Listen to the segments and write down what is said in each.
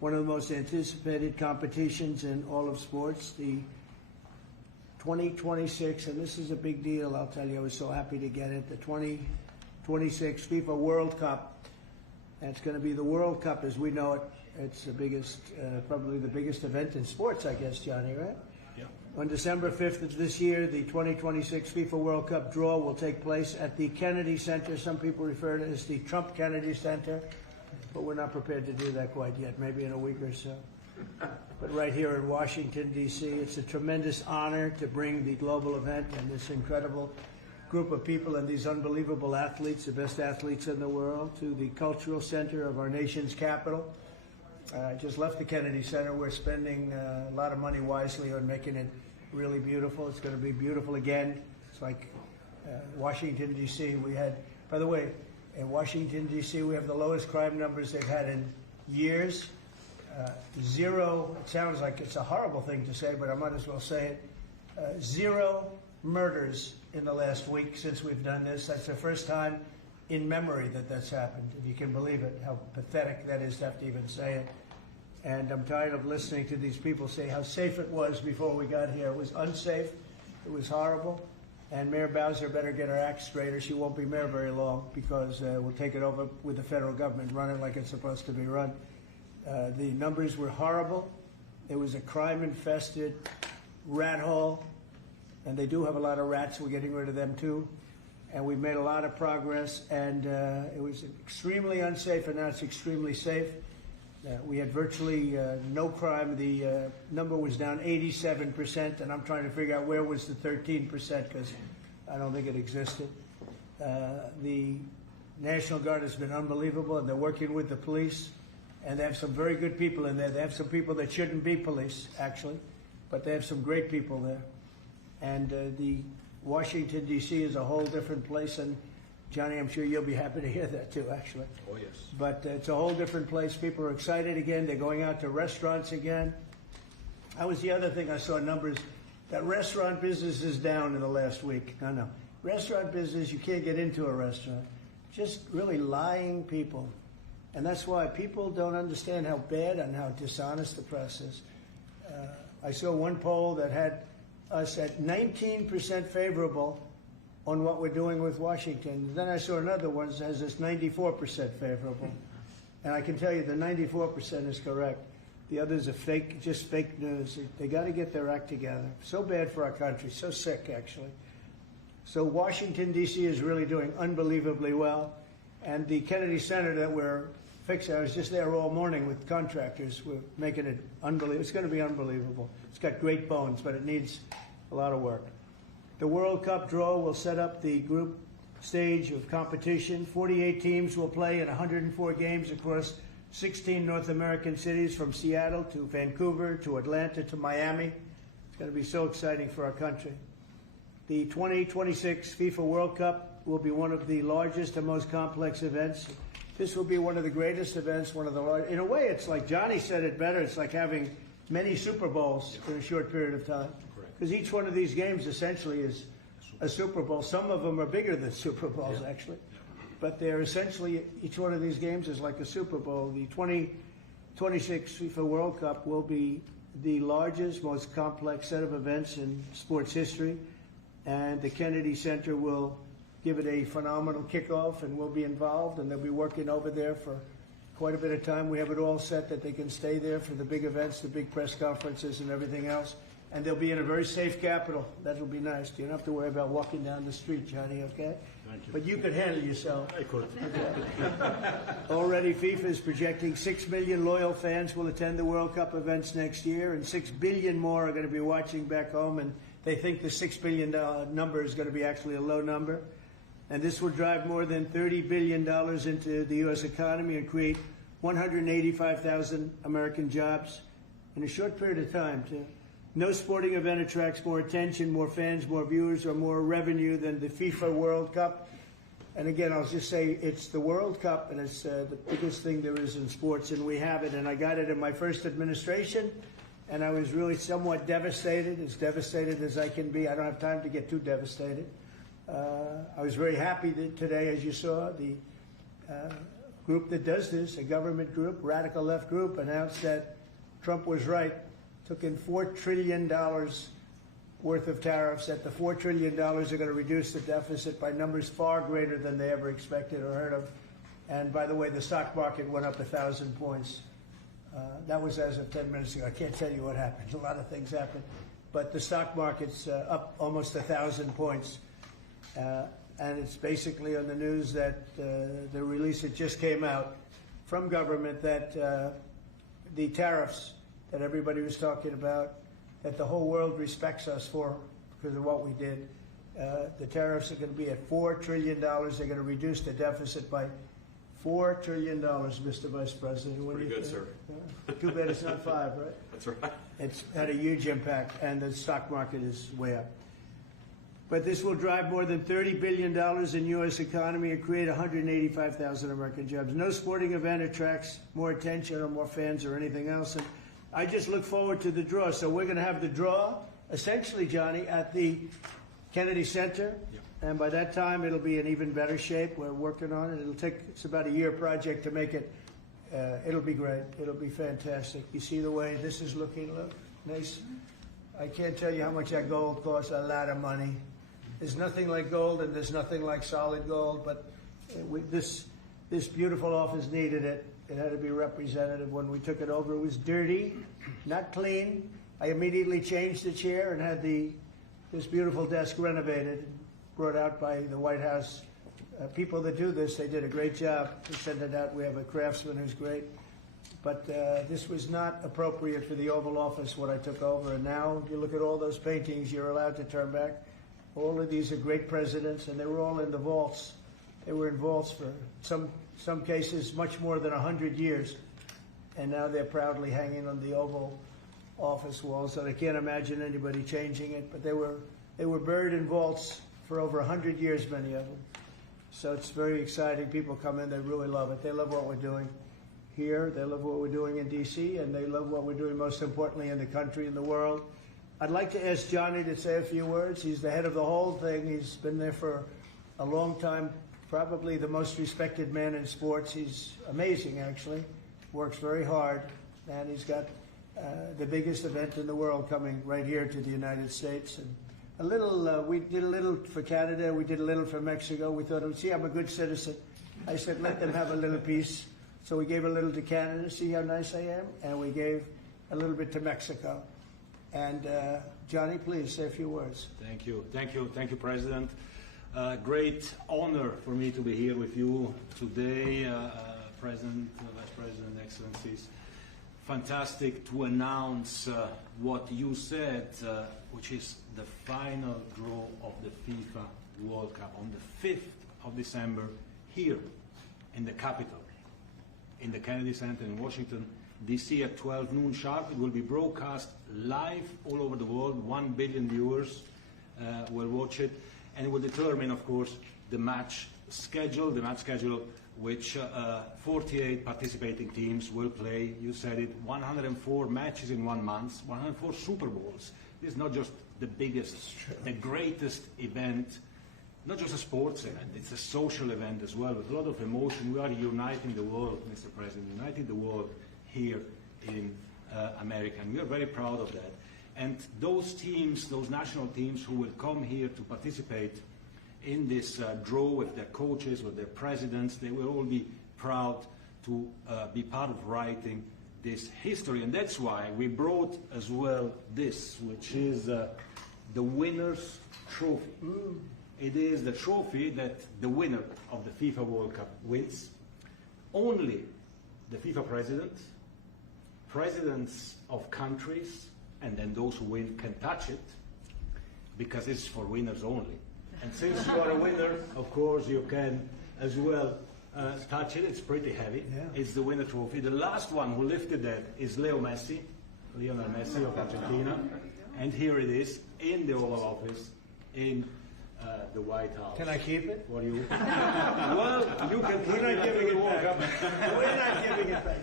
one of the most anticipated competitions in all of sports, the 2026, and this is a big deal, I'll tell you, I was so happy to get it, the 2026 FIFA World Cup. And it's going to be the World Cup as we know it. It's the biggest, probably the biggest event in sports, I guess, Johnny, right? Yeah. On December 5th of this year, the 2026 FIFA World Cup draw will take place at the Kennedy Center. Some people refer to it as the Trump Kennedy Center, but we're not prepared to do that quite yet, maybe in a week or so. But right here in Washington, D.C., it's a tremendous honor to bring the global event and this incredible group of people and these unbelievable athletes, the best athletes in the world, to the cultural center of our nation's capital. I just left the Kennedy Center. We're spending a lot of money wisely on making it really beautiful. It's going to be beautiful again. It's like Washington, D.C. We had, by the way, in Washington, D.C., we have the lowest crime numbers they've had in years. Zero, it sounds like it's a horrible thing to say, but I might as well say it. Zero murders in the last week since we've done this. That's the first time in memory that that's happened, if you can believe it, how pathetic that is to have to even say it. And I'm tired of listening to these people say how safe it was before we got here. It was unsafe. It was horrible. And Mayor Bowser better get her act straight or she won't be mayor very long, because we'll take it over with the federal government, run it like it's supposed to be run. The numbers were horrible. It was a crime-infested rat hole. And they do have a lot of rats. We're getting rid of them, too. And we've made a lot of progress. And it was extremely unsafe, and now it's extremely safe. We had virtually no crime. The number was down 87%, and I'm trying to figure out where was the 13%, because I don't think it existed. The National Guard has been unbelievable, and they're working with the police. And they have some very good people in there. They have some people that shouldn't be police, actually. But they have some great people there. And the Washington, D.C. is a whole different place. And, Johnny, I'm sure you'll be happy to hear that, too, actually. Oh, yes. But it's a whole different place. People are excited again. They're going out to restaurants again. That was the other thing I saw numbers. That restaurant business is down in the last week. No. Restaurant business, you can't get into a restaurant. Just really lying people. And that's why people don't understand how bad and how dishonest the press is. I saw one poll that had us at 19% favorable on what we're doing with Washington. Then I saw another one that has us 94% favorable. And I can tell you the 94% is correct. The others are fake, just fake news. They got to get their act together. So bad for our country, so sick, actually. So Washington, D.C. is really doing unbelievably well. And the Kennedy Center that we're fixing, I was just there all morning with contractors. We're making it unbelievable. It's going to be unbelievable. It's got great bones, but it needs a lot of work. The World Cup draw will set up the group stage of competition. 48 teams will play in 104 games across 16 North American cities, from Seattle to Vancouver to Atlanta to Miami. It's going to be so exciting for our country. The 2026 FIFA World Cup will be one of the largest and most complex events. This will be one of the greatest events, one of the largest. In a way, it's like Johnny said it better. It's like having many Super Bowls in a short period of time. Because each one of these games essentially is a Super Bowl. Some of them are bigger than Super Bowls, actually. But they're essentially, each one of these games is like a Super Bowl. The 2026 FIFA World Cup will be the largest, most complex set of events in sports history. And the Kennedy Center will give it a phenomenal kickoff, and we'll be involved, and they'll be working over there for quite a bit of time. We have it all set that they can stay there for the big events, the big press conferences and everything else. And they'll be in a very safe capital. That'll be nice. You don't have to worry about walking down the street, Johnny, okay? Thank you. But you could handle yourself. I could. Okay. Already, FIFA is projecting 6 million loyal fans will attend the World Cup events next year, and 6 billion more are going to be watching back home, and they think the $6 billion number is going to be actually a low number. And this will drive more than $30 billion into the U.S. economy and create 185,000 American jobs in a short period of time, too. No sporting event attracts more attention, more fans, more viewers, or more revenue than the FIFA World Cup. And again, I'll just say it's the World Cup, and it's the biggest thing there is in sports, and we have it. And I got it in my first administration, and I was really somewhat devastated, as devastated as I can be. I don't have time to get too devastated. I was very happy that today, as you saw, the group that does this, a government group, radical left group, announced that Trump was right, took in $4 trillion worth of tariffs, that the $4 trillion are going to reduce the deficit by numbers far greater than they ever expected or heard of. And by the way, the stock market went up 1,000 points. That was as of 10 minutes ago. I can't tell you what happened. A lot of things happened. But the stock market's up almost 1,000 points. And it's basically on the news that the release that just came out from government that the tariffs that everybody was talking about, that the whole world respects us for because of what we did. The tariffs are going to be at $4 trillion. They're going to reduce the deficit by $4 trillion, Mr. Vice President. Pretty good, sir. Too bad it's not 5, right? That's right. It's had a huge impact, and the stock market is way up. But this will drive more than $30 billion in U.S. economy and create 185,000 American jobs. No sporting event attracts more attention or more fans or anything else. And I just look forward to the draw. So we're going to have the draw, essentially, Johnny, at the Kennedy Center. Yep. And by that time, it'll be in even better shape. We're working on it. It's about a year project to make it. It'll be great. It'll be fantastic. You see the way this is looking? Look, nice. I can't tell you how much that gold costs. A lot of money. There's nothing like gold, and there's nothing like solid gold. But this beautiful office needed it. It had to be representative. When we took it over, it was dirty, not clean. I immediately changed the chair and had this beautiful desk renovated, brought out by the White House. People that do this, they did a great job to send it out. We have a craftsman who's great. But this was not appropriate for the Oval Office when I took over. And now you look at all those paintings you're allowed to turn back. All of these are great presidents, and they were all in the vaults. They were in vaults for some cases much more than 100 years. And now they're proudly hanging on the Oval Office walls. And I can't imagine anybody changing it. But they were buried in vaults for over 100 years, many of them. So it's very exciting. People come in, they really love it. They love what we're doing here. They love what we're doing in D.C., and they love what we're doing, most importantly, in the country and the world. I'd like to ask Johnny to say a few words. He's the head of the whole thing. He's been there for a long time, probably the most respected man in sports. He's amazing, actually. Works very hard, and he's got the biggest event in the world coming right here to the United States. And we did a little for Canada. We did a little for Mexico. We thought, see, I'm a good citizen. I said, let them have a little piece. So we gave a little to Canada. See how nice I am? And we gave a little bit to Mexico. And Johnny, please say a few words. Thank you, President. Great honor for me to be here with you today, President, Vice President, Excellencies. Fantastic to announce what you said, which is the final draw of the FIFA World Cup on the 5th of December here in the capital, in the Kennedy Center in Washington, D.C. at 12 noon sharp. It will be broadcast live all over the world. 1 billion viewers will watch it, and it will determine, of course, the match schedule, which 48 participating teams will play. You said it, 104 matches in 1 month, 104 Super Bowls. This is not just the biggest, the greatest event, not just a sports event, it's a social event as well, with a lot of emotion. We are uniting the world, Mr. President, uniting the world here in America, and we are very proud of that. And those teams, those national teams who will come here to participate in this draw with their coaches, with their presidents, they will all be proud to be part of writing this history. And that's why we brought as well this, which is the winner's trophy. It is the trophy that the winner of the FIFA World Cup wins. Only the FIFA presidents of countries, and then those who win can touch it, because it's for winners only. And since you are a winner, of course, you can as well touch it. It's pretty heavy. Yeah. It's the winner trophy. The last one who lifted that is Lionel Messi of Argentina. And here it is in the Oval Office in the White House. Can I keep it? What do you? Well, you can keep it. We're not giving it back. We're not giving it back.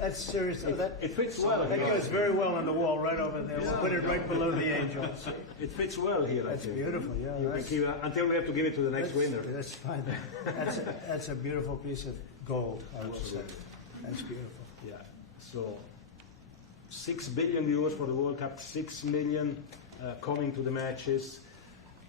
That's serious. It fits well. That goes very well on the wall right over there. We'll put it right below the angels. It fits well here. That's beautiful. Yeah. You can keep it until we have to give it to the next winner. That's fine. That's a beautiful piece of gold, I will say. Absolutely. That's beautiful. Yeah. So 6 billion viewers for the World Cup, 6 million coming to the matches,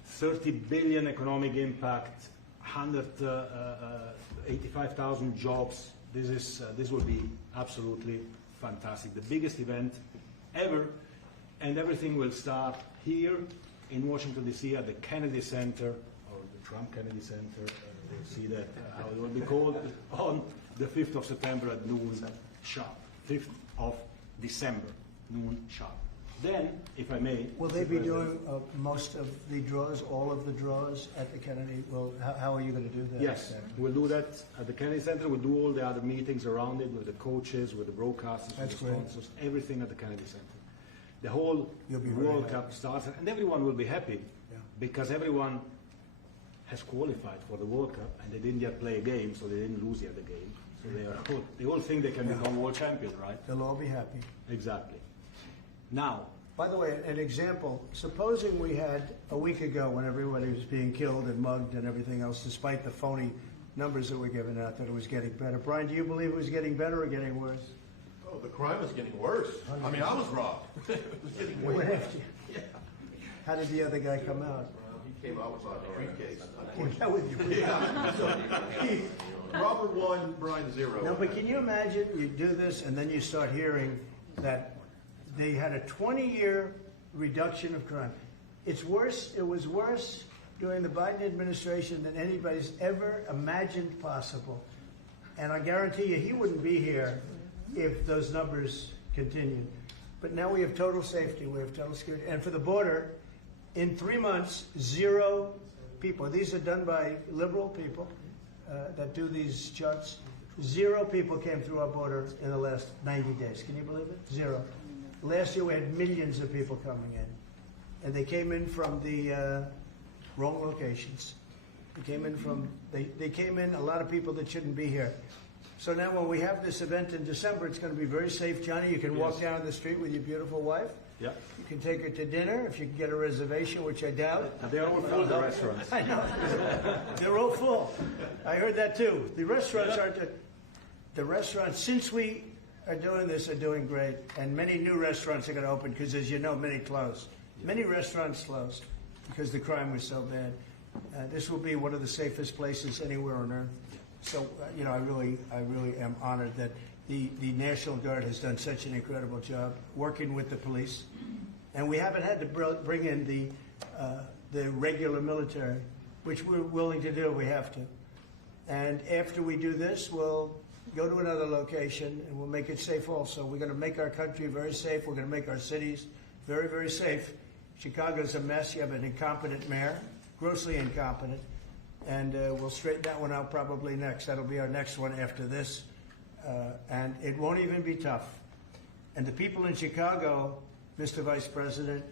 30 billion economic impact, 185,000 jobs. This will be absolutely fantastic. The biggest event ever, and everything will start here in Washington, D.C. at the Kennedy Center, or the Trump Kennedy Center. You'll see that, how it will be called, on the 5th of September at noon sharp. 5th of December, noon sharp. Then, if I may... Will they be doing most of the draws, all of the draws at the Kennedy? Well, how are you going to do that? Yes, we'll do that at the Kennedy Center. We'll do all the other meetings around it with the coaches, with the broadcasters, with the sponsors, everything at the Kennedy Center. The whole World Cup starts, and everyone will be happy because everyone has qualified for the World Cup, and they didn't yet play a game, so they didn't lose yet the game. So they all think they can become world champion, right? They'll all be happy. Exactly. Now, by the way, an example, supposing we had a week ago when everybody was being killed and mugged and everything else, despite the phony numbers that were given out, that it was getting better. Brian, do you believe it was getting better or getting worse? Oh, the crime was getting worse. I mean, I was robbed. It was getting way worse. How did the other guy come out? He came out with a briefcase. That with you. Yeah. So, Robert 1, Brian 0. No, but can you imagine you do this and then you start hearing that they had a 20-year reduction of crime. It's worse. It was worse during the Biden administration than anybody's ever imagined possible. And I guarantee you he wouldn't be here if those numbers continued. But now we have total safety. We have total security. And for the border, in 3 months, 0 people. These are done by liberal people that do these charts. 0 people came through our border in the last 90 days. Can you believe it? 0. Last year we had millions of people coming in. And they came in from the wrong locations. They came in a lot of people that shouldn't be here. So now when we have this event in December, it's going to be very safe. Johnny, you can walk down the street with your beautiful wife. yeah. You can take her to dinner if you can get a reservation, which I doubt. They're all full, the restaurants. I know. They're all full. I heard that too. The restaurants aren't. The restaurants, since we are doing this, are doing great. And many new restaurants are going to open because, as you know, many closed. Many restaurants closed because the crime was so bad. This will be one of the safest places anywhere on earth. So, I really am honored that the National Guard has done such an incredible job working with the police. And we haven't had to bring in the regular military, which we're willing to do. We have to. And after we do this, we'll go to another location and we'll make it safe also. We're going to make our country very safe. We're going to make our cities very, very safe. Chicago's a mess. You have an incompetent mayor, grossly incompetent. And we'll straighten that one out probably next. That'll be our next one after this. And it won't even be tough. And the people in Chicago, Mr. Vice President,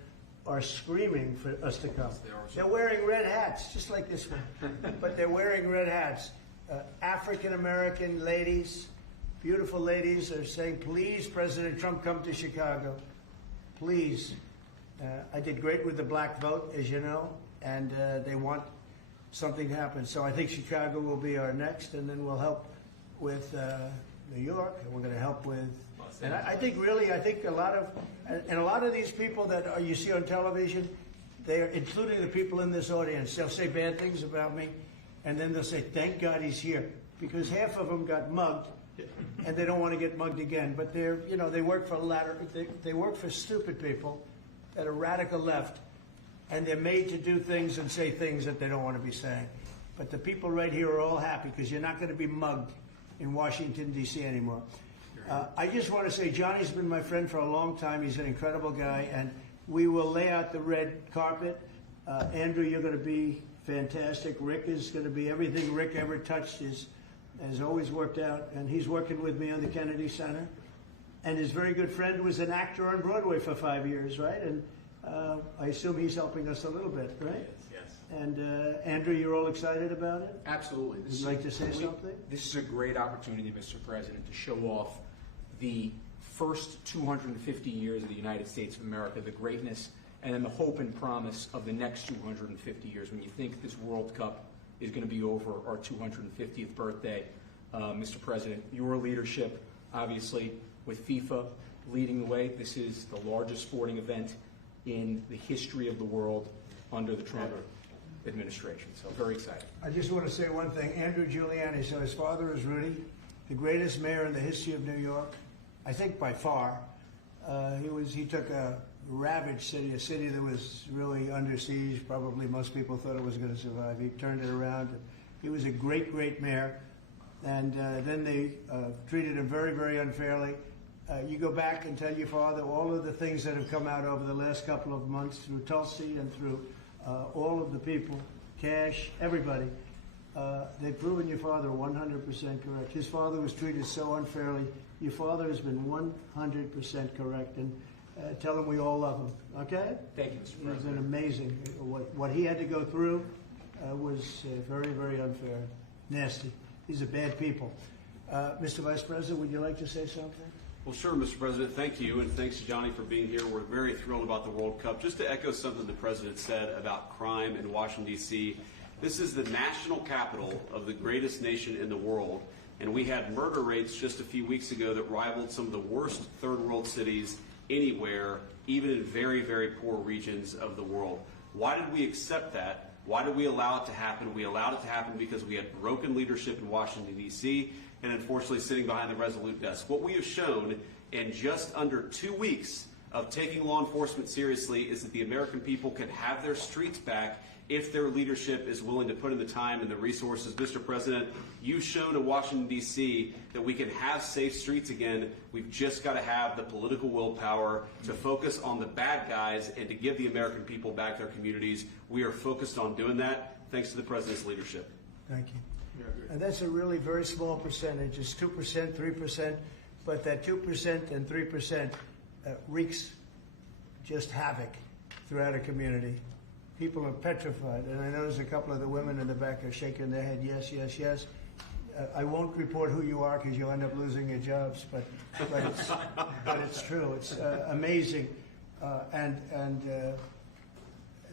are screaming for us to come. They're wearing red hats, just like this one. But they're wearing red hats. African-American ladies, beautiful ladies, are saying, please, President Trump, come to Chicago. Please. I did great with the black vote, as you know, and they want something to happen. So I think Chicago will be our next, and then we'll help with New York, and we're going to help with... And I think a lot of these people that you see on television, they are, including the people in this audience, they'll say bad things about me, and then they'll say, thank God he's here, because half of them got mugged, and they don't want to get mugged again. But they work for they work for stupid people that are radical left, and they're made to do things and say things that they don't want to be saying. But the people right here are all happy because you're not going to be mugged in Washington, D.C. anymore. I just want to say Johnny's been my friend for a long time. He's an incredible guy, and we will lay out the red carpet. Andrew, you're going to be fantastic. Rick is going to be everything Rick ever touched has always worked out, and he's working with me on the Kennedy Center. And his very good friend was an actor on Broadway for 5 years, right? And I assume he's helping us a little bit, right? Yes. And Andrew, you're all excited about it? Absolutely. Would you like to say something? This is a great opportunity, Mr. President, to show off the first 250 years of the United States of America, the greatness, and then the hope and promise of the next 250 years. When you think this World Cup is going to be over our 250th birthday, Mr. President, your leadership, obviously, with FIFA leading the way. This is the largest sporting event in the history of the world under the Trump administration. So very excited. I just want to say one thing. Andrew Giuliani, so his father is Rudy, the greatest mayor in the history of New York, I think by far. He took a ravaged city, a city that was really under siege. Probably most people thought it was going to survive. He turned it around. He was a great, great mayor. And then they treated him very, very unfairly. You go back and tell your father all of the things that have come out over the last couple of months through Tulsi and through all of the people, Cash, everybody. They've proven your father 100% correct. His father was treated so unfairly. Your father has been 100% correct. And tell him we all love him, okay? Thank you, Mr. President. It's been amazing. What he had to go through was very, very unfair. Nasty. These are bad people. Mr. Vice President, would you like to say something? Well, sure, Mr. President. Thank you, and thanks to Johnny for being here. We're very thrilled about the World Cup. Just to echo something the President said about crime in Washington, D.C., this is the national capital of the greatest nation in the world, and we had murder rates just a few weeks ago that rivaled some of the worst third world cities anywhere, even in very, very poor regions of the world. Why did we accept that? Why did we allow it to happen? We allowed it to happen because we had broken leadership in Washington, D.C., and unfortunately sitting behind the Resolute desk. What we have shown in just under 2 weeks of taking law enforcement seriously is that the American people can have their streets back if their leadership is willing to put in the time and the resources. Mr. President, you've shown in Washington, D.C. that we can have safe streets again. We've just got to have the political willpower to focus on the bad guys and to give the American people back their communities. We are focused on doing that, thanks to the President's leadership. Thank you. And that's a really very small percentage. It's 2%, 3%, but that 2% and 3% wreaks just havoc throughout a community. People are petrified, and I notice a couple of the women in the back are shaking their head, yes, yes, yes. I won't report who you are because you'll end up losing your jobs, but it's true. It's amazing. And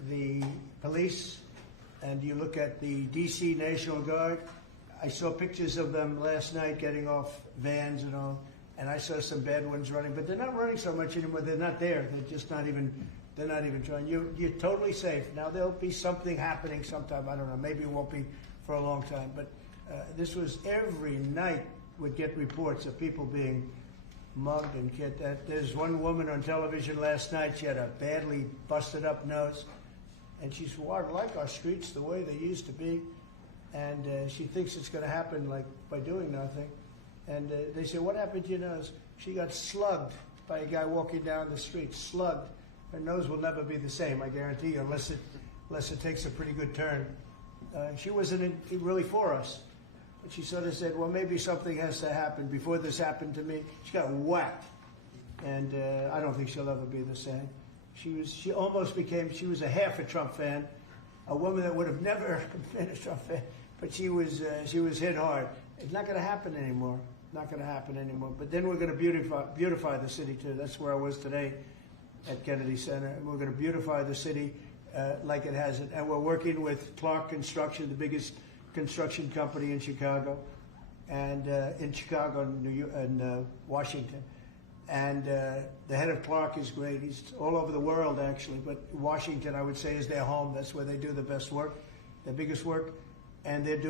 the police, and you look at the D.C. National Guard, I saw pictures of them last night getting off vans and all, and I saw some bad ones running, but they're not running so much anymore. They're not there. They're just not even, they're not even trying. You're totally safe. Now, there'll be something happening sometime. I don't know. Maybe it won't be for a long time, but this was every night would get reports of people being mugged and get that. There's one woman on television last night. She had a badly busted up nose, and she said, well, I like our streets the way they used to be. And she thinks it's going to happen like by doing nothing. And they say, what happened to your nose? She got slugged by a guy walking down the street, slugged. Her nose will never be the same, I guarantee you, unless it takes a pretty good turn. She wasn't really for us. But she sort of said, well, maybe something has to happen. Before this happened to me, she got whacked. And I don't think she'll ever be the same. She almost became, she was a half a Trump fan, a woman that would have never been a Trump fan, but she was hit hard. It's not going to happen anymore. Not going to happen anymore. But then we're going to beautify the city too. That's where I was today at Kennedy Center. We're going to beautify the city like it hasn't. And we're working with Clark Construction, the biggest construction company in Chicago, and in Chicago and Washington. And the head of Clark is great. He's all over the world, actually. But Washington, I would say, is their home. That's where they do the best work, the biggest work. And they've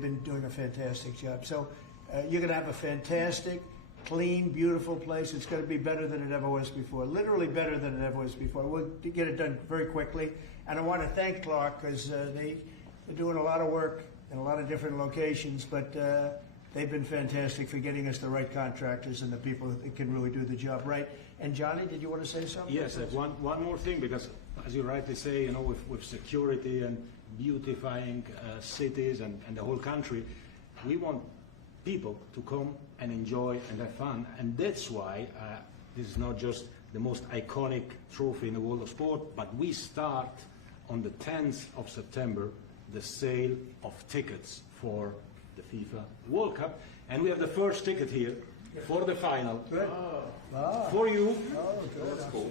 been doing a fantastic job. So you're going to have a fantastic, clean, beautiful place. It's going to be better than it ever was before, literally better than it ever was before. We'll get it done very quickly. And I want to thank Clark because they're doing a lot of work in a lot of different locations, but they've been fantastic for getting us the right contractors and the people that can really do the job right. And Johnny, did you want to say something? Yes, one more thing, because as you rightly say, you know, with security and beautifying cities and the whole country, we want people to come and enjoy and have fun. And that's why this is not just the most iconic trophy in the world of sport, but we start on the 10th of September the sale of tickets for the FIFA World Cup. And we have the first ticket here for the final. Good. Wow. For you. Oh, good. That's cool.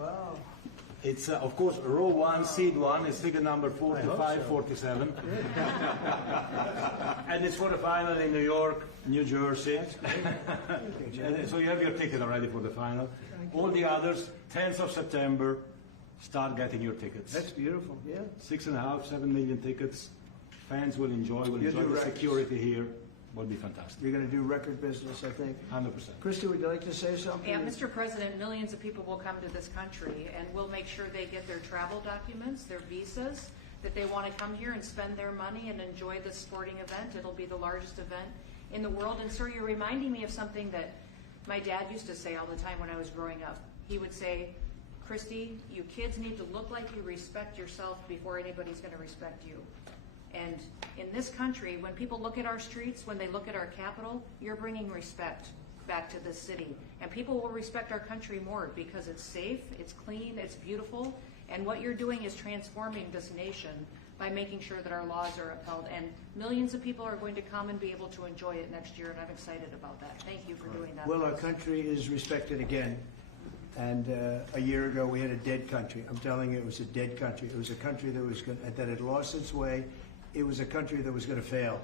Wow. It's, of course, row 1, seed 1 is ticket number 4547. And it's for the final in New York, New Jersey. And so you have your ticket already for the final. All the others, 10th of September, start getting your tickets. That's beautiful, yeah. 6.5, 7 million tickets. Fans will enjoy the security here. Will be fantastic. You're going to do record business, I think. 100%. Christy, would you like to say something? Yeah, Mr. President, millions of people will come to this country, and we'll make sure they get their travel documents, their visas, that they want to come here and spend their money and enjoy this sporting event. It'll be the largest event in the world. And sir, you're reminding me of something that my dad used to say all the time when I was growing up. He would say, Christy, you kids need to look like you respect yourself before anybody's going to respect you. And in this country, when people look at our streets, when they look at our capital, you're bringing respect back to this city. And people will respect our country more because it's safe, it's clean, it's beautiful. And what you're doing is transforming this nation by making sure that our laws are upheld. And millions of people are going to come and be able to enjoy it next year, and I'm excited about that. Thank you for doing that. Well, our country is respected again. And a year ago, we had a dead country. I'm telling you, it was a dead country. It was a country that had lost its way. It was a country that was going to fail.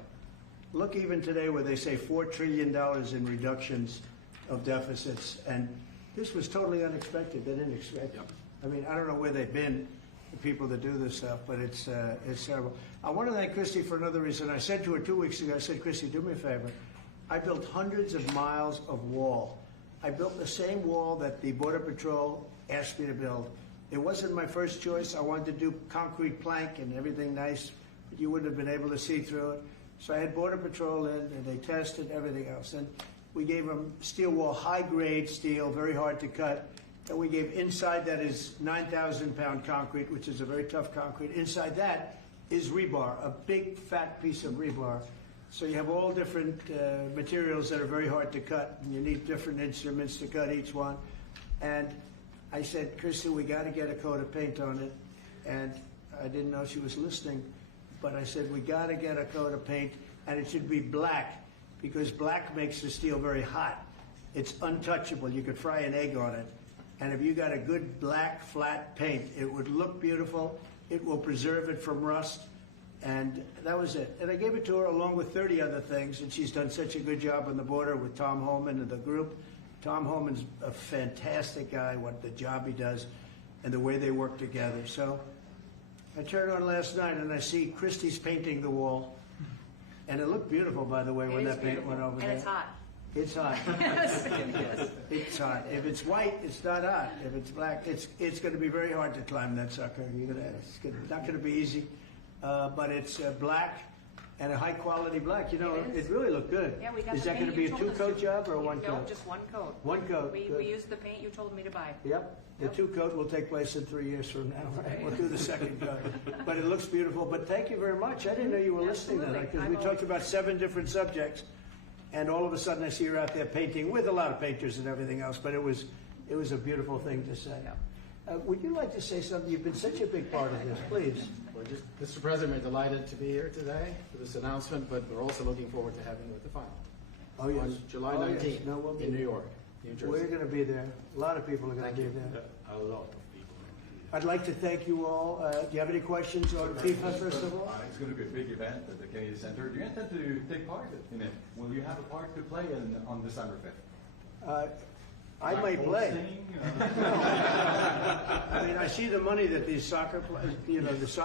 Look, even today, where they say $4 trillion in reductions of deficits, and this was totally unexpected. They didn't expect it. I mean, I don't know where they've been, the people that do this stuff, but it's terrible. I want to thank Christy for another reason. I said to her 2 weeks ago, I said, Christy, do me a favor. I built hundreds of miles of wall. I built the same wall that the Border Patrol asked me to build. It wasn't my first choice. I wanted to do concrete plank and everything nice, but you wouldn't have been able to see through it. So I had Border Patrol in, and they tested everything else. And we gave them steel wall, high-grade steel, very hard to cut. And we gave inside that is 9,000-pound concrete, which is a very tough concrete. Inside that is rebar, a big, fat piece of rebar. So you have all different materials that are very hard to cut, and you need different instruments to cut each one. And I said, Christy, we got to get a coat of paint on it. And I didn't know she was listening, but I said, we got to get a coat of paint, and it should be black, because black makes the steel very hot. It's untouchable. You could fry an egg on it. And if you got a good black, flat paint, it would look beautiful. It will preserve it from rust. And that was it. And I gave it to her along with 30 other things, and she's done such a good job on the border with Tom Holman and the group. Tom Holman's a fantastic guy, what the job he does and the way they work together. So I turned on last night and I see Christie's painting the wall. And it looked beautiful, by the way, when that paint went over there. And it's hot. It's hot. Yes. It's hot. If it's white, it's not hot. If it's black, it's going to be very hard to climb that sucker. It's not going to be easy. But it's black and a high quality black. You know, it really looked good. Yeah, we got Is the that paint going to be you a told us two-coat to. job or a one No, coat? just one coat. One coat. We used the paint you told me to buy. Yep. The two-coat will take place in 3 years from now. Right? We'll do the second coat. But it looks beautiful. But thank you very much. I didn't know you were listening to that, because we talked about 7 different subjects, and all of a sudden I see you're out there painting with a lot of painters and everything else. But it was a beautiful thing to say. Would you like to say something? You've been such a big part of this. Please. Well, Mr. President, we're delighted to be here today for this announcement, but we're also looking forward to having you at the final. Oh, yes. On July Oh, yes. 19th No, we'll be in New there. York, New Jersey. We're going to be there. A lot of people are going to be there. A lot of people. I'd like to thank you all. Do you have any questions on FIFA, first of all? It's going to be a big event at the Kennedy Center. Do you intend to take part in it? Will you have a part to play on December 5th? I might play. I mean, I see the money that these soccer players,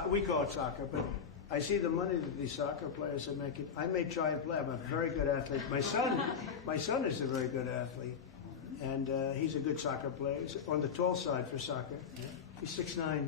we call it soccer, but I see the money that these soccer players are making. I may try and play. I'm a very good athlete. My son is a very good athlete, and he's a good soccer player. He's on the tall side for soccer. He's 6'9".